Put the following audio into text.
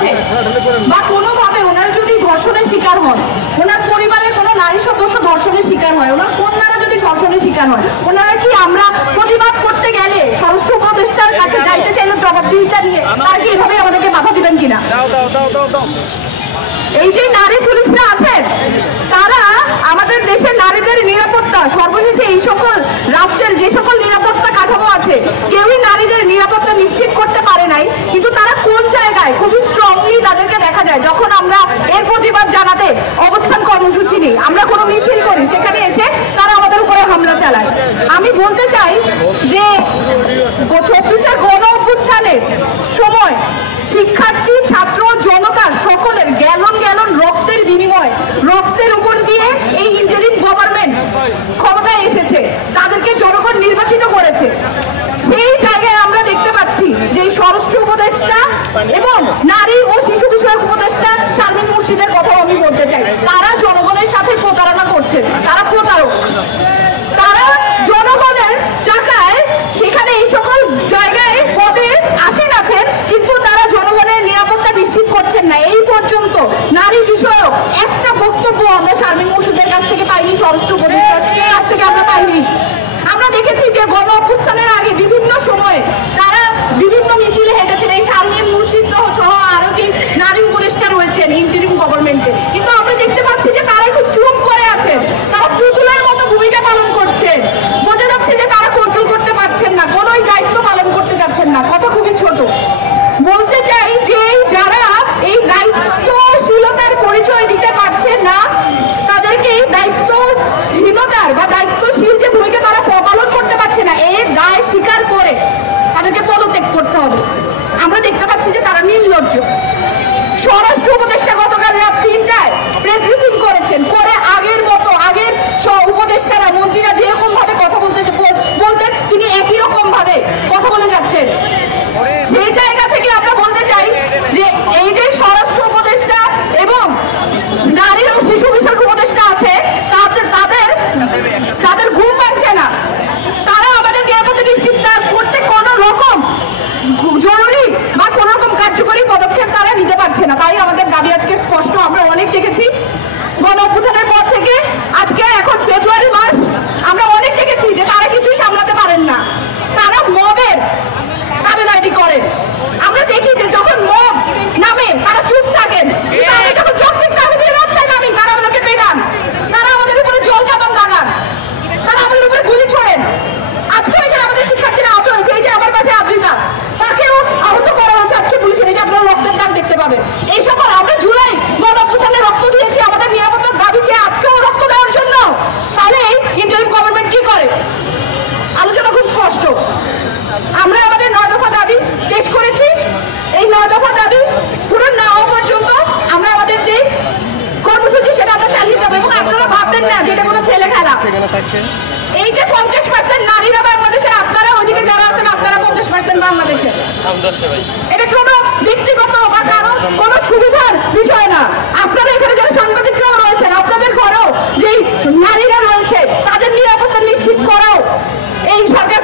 পথে বা কোনোভাবে ওনারা যদি ধর্ষণের শিকার হন, ওনার পরিবারের কোনো নারী সদস্য ধর্ষণের শিকার হয়, ওনার কন্যারা যদি ধর্ষণের শিকার হয়, ওনারা কি আমরা প্রতিবাদ করতে গেলে স্বরাষ্ট্র উপদেষ্টার কাছে যাইতে চাইলে জবাবদিহিতা নিয়ে তার কি এভাবে আমাদেরকে বাধা দিবেন কিনা? এই যে নারী পুলিশরা আছেন, তারা আমাদের দেশের নারীদের নিরাপত্তা, সর্বশেষে এই সকল রাষ্ট্রের যে সকল নিরাপত্তা কাঠামো আছে, কেউই নারীদের নিরাপত্তা নিশ্চিত করতে পারে নাই। কিন্তু তারা কোন জায়গায় খুবই স্ট্রংলি তাদেরকে দেখা যায় যখন আমরা এর প্রতিবাদ জানাতে অবস্থান কর্মসূচি নিই, আমরা কোনো মিছিল করি, সেখানে এসে তারা আমাদের উপরে হামলা চালায়। আমি বলতে চাই যে 24-এর গণ অভ্যুত্থানের সময় শিক্ষার্থী, ছাত্র, জনতার সকলের গ্যালন গ্যালন রক্তের বিনিময়, রক্তের উপর দিয়ে এই ইন্টারিম গভর্নমেন্ট ক্ষমতায় এসেছে, তাদেরকে জনগণ নির্বাচিত করেছে। সেই জায়গায় আমরা দেখতে পাচ্ছি যে স্বরাষ্ট্র উপদেষ্টা এবং নারী ও শিশু বিষয়ক উপদেষ্টা শারমিন মুর্শিদের কথা আমি বলতে চাই, তারা জনগণের সাথে প্রতারণা করছেন, তারা প্রতারক। তারা জনগণের টাকায় সেখানে এই সকল জায়গায় পদে আসীন আছেন, কিন্তু তারা জনগণের নিরাপত্তা নিশ্চিত করছেন না। এই পর্যন্ত নারী বিষয়ক একটা বক্তব্য আমরা শারমিন মুর্শিদের কাছ থেকে পাইনি, স্বরাষ্ট্র উপদেষ্টার কাছ থেকে আমরা পাইনি। আমরা দেখেছি যে গণ অভ্যুত্থানের আগে বিভিন্ন সময়ে তারা বিভিন্ন মিছিলে হেঁটেছেন, এই শারমিন মুর্শিদ সহ আরো যে নারী উপদেষ্টা রয়েছেন ইন্টারিম গভর্নমেন্টে, কিন্তু আমরা দেখতে পাচ্ছি যে তারা খুব চুপ করে আছেন, তারা পুতুলের মতো ভূমিকা পালন করছেন। বোঝা যাচ্ছে যে তারা কন্ট্রোল করতে পারছেন না, কোনো দায়িত্ব পালন করতে যাচ্ছেন না। কথা খুবই ছোট। বলতে চাই যে যারা এই দায়িত্বশীলতার পরিচয় দিতে পারছেন না, তাদেরকে দায়িত্বহীনতার বা দায়িত্বশীল যে ভূমিকা তারা পালন করতে পারছে না, এর দায় স্বীকার করে তাদেরকে পদত্যাগ করতে হবে। আমরা দেখতে পাচ্ছি যে তারা নির্লজ্জ। স্বরাষ্ট্র উপদেষ্টা গতকাল রাত 3টায় প্রেস ব্রিফিং করেছেন, করে আগের মতো আগের উপদেষ্টারা, মন্ত্রীরা যেরকম ভাবে কথা বলতেন তিনি একই রকম ভাবে কথা বলে যাচ্ছেন। সেই জায়গা থেকে আমরা বলতে চাই যে এই যে স্বরাষ্ট্র উপদেষ্টা এবং নারী ও শিশু বিষয়ক উপদেষ্টা আছে, তাদের ঘুম ভাঙছে না। তারা আমাদের নিরাপত্তা নিশ্চিত করতে কোনো রকম জরুরি বা কোন রকম কার্যকরী পদক্ষেপ তারা নিতে পারছে না। তাই আমাদের দাবি আজকে স্পষ্ট। আমরা অনেক দেখেছি গণ অভ্যুত্থানের পর থেকে আজকে এখন ফেব্রুয়ারি মাস, আমরা অনেক দেখেছি যে তারা কিছুই সামলাতে পারেন না, তারা মবের দাবিদারি করেন। আমরা দেখি যে যখন মব নামে তারা চুপ থাকেন, আমরা যখন যৌক্তিক দাবি নিয়ে রাস্তায় নামি তারা আমাদেরকে পেটান, তারা আমাদের উপরে জল কামান লাগান, তারা আমাদের উপরে গুলি ছোড়েন। আজকে এখানে আমাদের শিক্ষার্থীরা আহত হয়েছে, এই যে আমার পাশে আদ্রিতা, তাকেও আহত করা হয়েছে আজকে পুলিশের। এই যে আপনারা রক্তের দাগ দেখতে পাবেন। এই সকল আমরা জুলাই গণ অভ্যুত্থানে রক্ত দিয়েছি আমাদের নিরাপত্তার দাবি চেয়ে, আজকেও রক্ত দেওয়ার জন্য। তাহলে ইন্টারিম গভর্নমেন্ট কি করে? আলোচনা খুব স্পষ্ট। আমরা আমাদের 9 দফা দাবি পেশ করেছি। এই 9 দফা দাবি পূরণ না হওয়া পর্যন্ত আমরা আমাদের যে কর্মসূচি সেটা আমরা চালিয়ে যাবো। এবং আপনারা ভাববেন না যে এটা কোনো ছেলে খেলা। এই যে 50% নারীরা বাংলাদেশে, আপনারা ওইদিকে যারা আছেন আপনারা 50% বাংলাদেশে, এটা কোনো ব্যক্তিগত বা কারো কোনো সুবিধার বিষয় না। আপনারা এখানে যারা সাংবাদিকরাও রয়েছেন, আপনাদের ঘরেও যে নারীরা রয়েছে তাদের নিরাপত্তা নিশ্চিত করাও এই সরকার